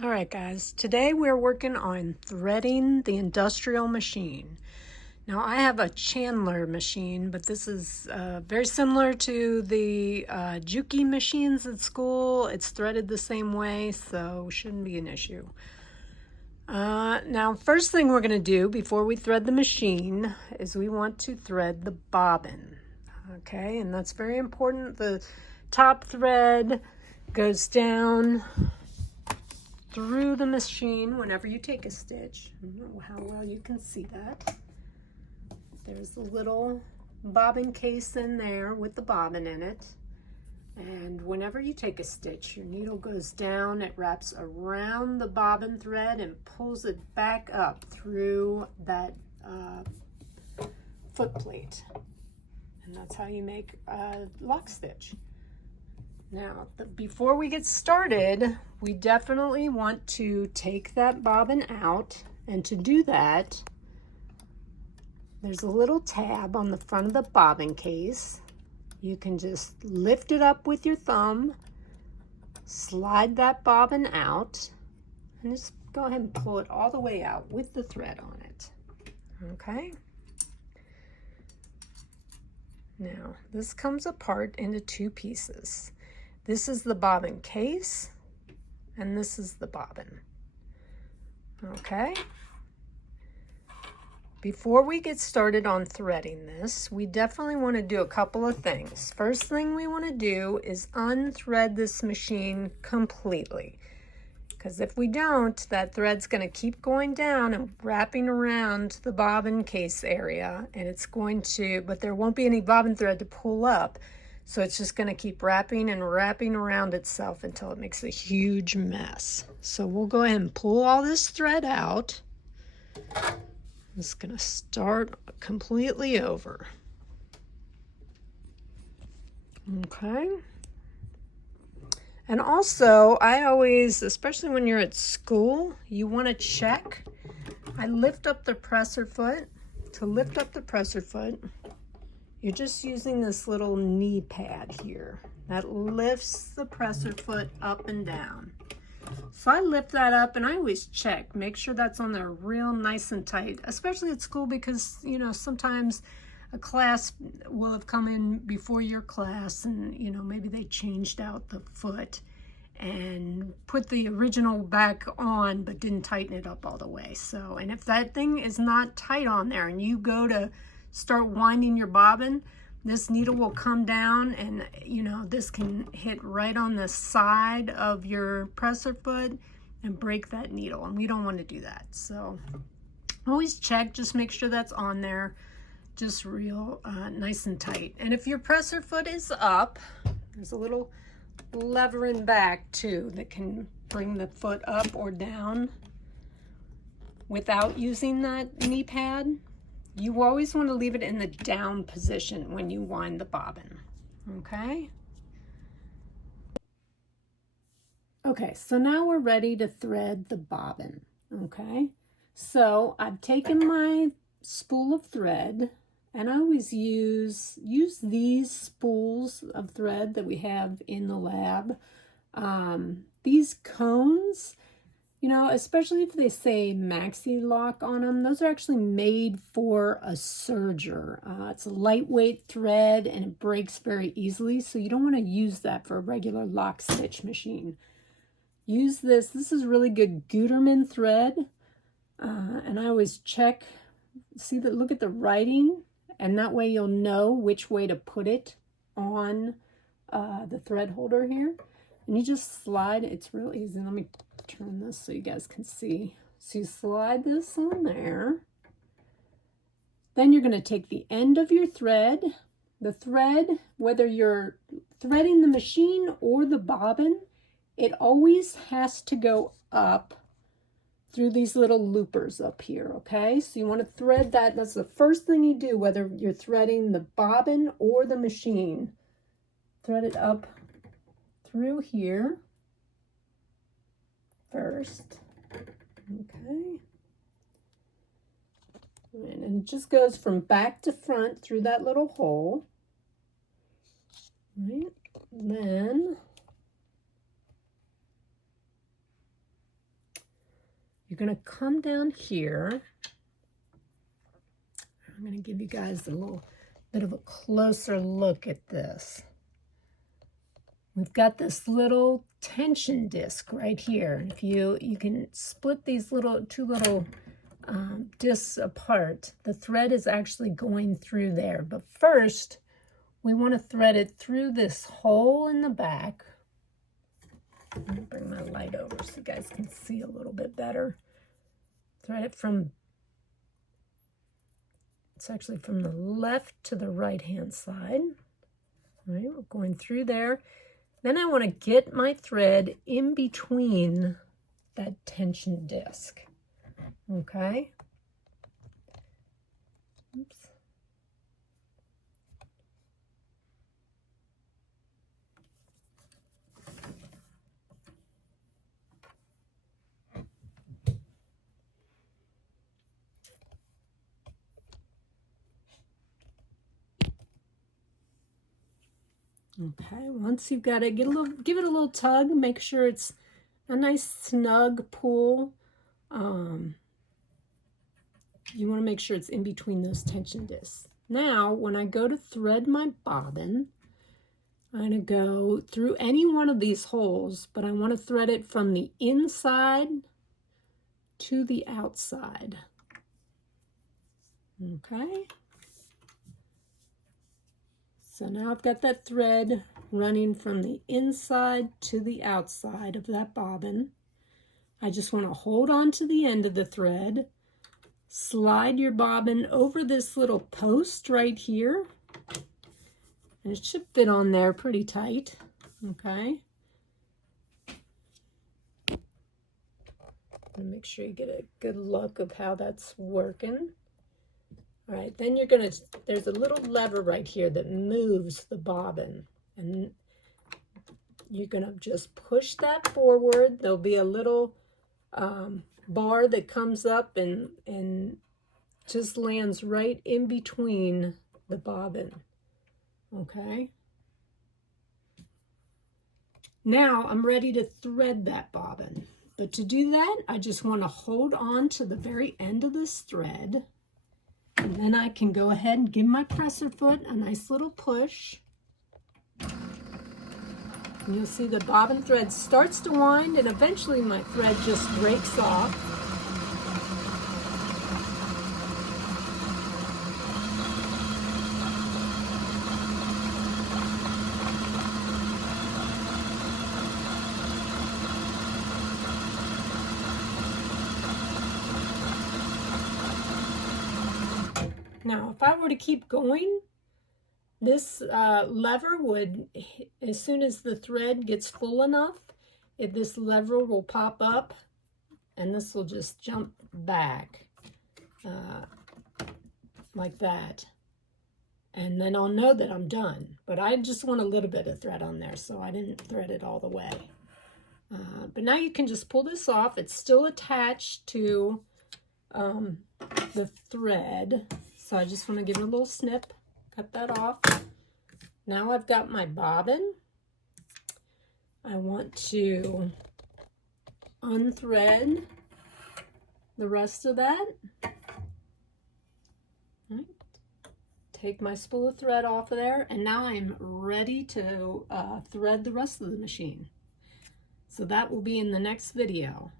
All right, guys, today we're working on threading the industrial machine. Now, I have a Chandler machine, but this is very similar to the Juki machines at school. It's threaded the same way, so shouldn't be an issue. Now, first thing we're going to do before we thread the machine is we want to thread the bobbin. Okay, and that's very important. The top thread goes down through the machine whenever you take a stitch. I don't know how well you can see that. There's the little bobbin case in there with the bobbin in it. And whenever you take a stitch, your needle goes down, it wraps around the bobbin thread and pulls it back up through that foot plate. And that's how you make a lock stitch. Now, before we get started, we definitely want to take that bobbin out. And to do that, there's a little tab on the front of the bobbin case. You can just lift it up with your thumb, slide that bobbin out, and just go ahead and pull it all the way out with the thread on it. Okay? Now, this comes apart into two pieces. This is the bobbin case, and this is the bobbin. Okay? Before we get started on threading this, we definitely want to do a couple of things. First thing we want to do is unthread this machine completely. Because if we don't, that thread's going to keep going down and wrapping around the bobbin case area, and it's going to, but there won't be any bobbin thread to pull up. So it's just going to keep wrapping and wrapping around itself until it makes a huge mess. So we'll go ahead and pull all this thread out. I'm just going to start completely over. Okay. And also, I always, especially when you're at school, you want to check. I lift up the presser foot. To lift up the presser foot, you're just using this little knee pad here that lifts the presser foot up and down. So I lift that up and I always check, make sure that's on there real nice and tight, especially at school because, you know, sometimes a class will have come in before your class and, you know, maybe they changed out the foot and put the original back on but didn't tighten it up all the way. So, and if that thing is not tight on there and you go to start winding your bobbin, this needle will come down and, you know, this can hit right on the side of your presser foot and break that needle, and we don't want to do that. So always check, just make sure that's on there, just real nice and tight. And if your presser foot is up, there's a little lever in back too that can bring the foot up or down without using that knee pad. You always want to leave it in the down position when you wind the bobbin, okay? Okay, so now we're ready to thread the bobbin, okay? So I've taken my spool of thread, and I always use these spools of thread that we have in the lab. These cones, you know, especially if they say maxi lock on them, those are actually made for a serger. It's a lightweight thread and it breaks very easily, so you don't want to use that for a regular lock stitch machine. Use this. This is really good Gutermann thread, and I always check, see that, look at the writing, and that way you'll know which way to put it on the thread holder here. And you just slide, it's real easy. Let me turn this so you guys can see. So you slide this on there. Then you're going to take the end of your thread. The thread, whether you're threading the machine or the bobbin, it always has to go up through these little loopers up here, okay? So you want to thread that. That's the first thing you do, whether you're threading the bobbin or the machine. Thread it up through here first, okay? And it just goes from back to front through that little hole, right? Then you're going to come down here. I'm going to give you guys a little bit of a closer look at this. We've got this little tension disc right here. If you can split these two little discs apart, the thread is actually going through there. But first, we want to thread it through this hole in the back. Let me bring my light over so you guys can see a little bit better. Thread it it's actually from the left to the right-hand side. All right, we're going through there. Then I want to get my thread in between that tension disc. Okay. Oops. Okay, once you've got it, give it a little tug. Make sure it's a nice snug pull. You want to make sure it's in between those tension discs. Now, when I go to thread my bobbin, I'm going to go through any one of these holes, but I want to thread it from the inside to the outside. Okay. So now I've got that thread running from the inside to the outside of that bobbin. I just want to hold on to the end of the thread, slide your bobbin over this little post right here, and it should fit on there pretty tight, okay? And make sure you get a good look of how that's working. All right, then there's a little lever right here that moves the bobbin, and you're gonna just push that forward. There'll be a little bar that comes up and just lands right in between the bobbin, okay? Now I'm ready to thread that bobbin, but to do that, I just wanna hold on to the very end of this thread. And then I can go ahead and give my presser foot a nice little push. And you'll see the bobbin thread starts to wind, and eventually my thread just breaks off. Now, if I were to keep going, this lever would, as soon as the thread gets full enough, this lever will pop up and this will just jump back like that. And then I'll know that I'm done. But I just want a little bit of thread on there, so I didn't thread it all the way. But now you can just pull this off. It's still attached to the thread. So I just want to give it a little snip, cut that off. Now I've got my bobbin. I want to unthread the rest of that. Right. Take my spool of thread off of there, and now I'm ready to thread the rest of the machine. So that will be in the next video.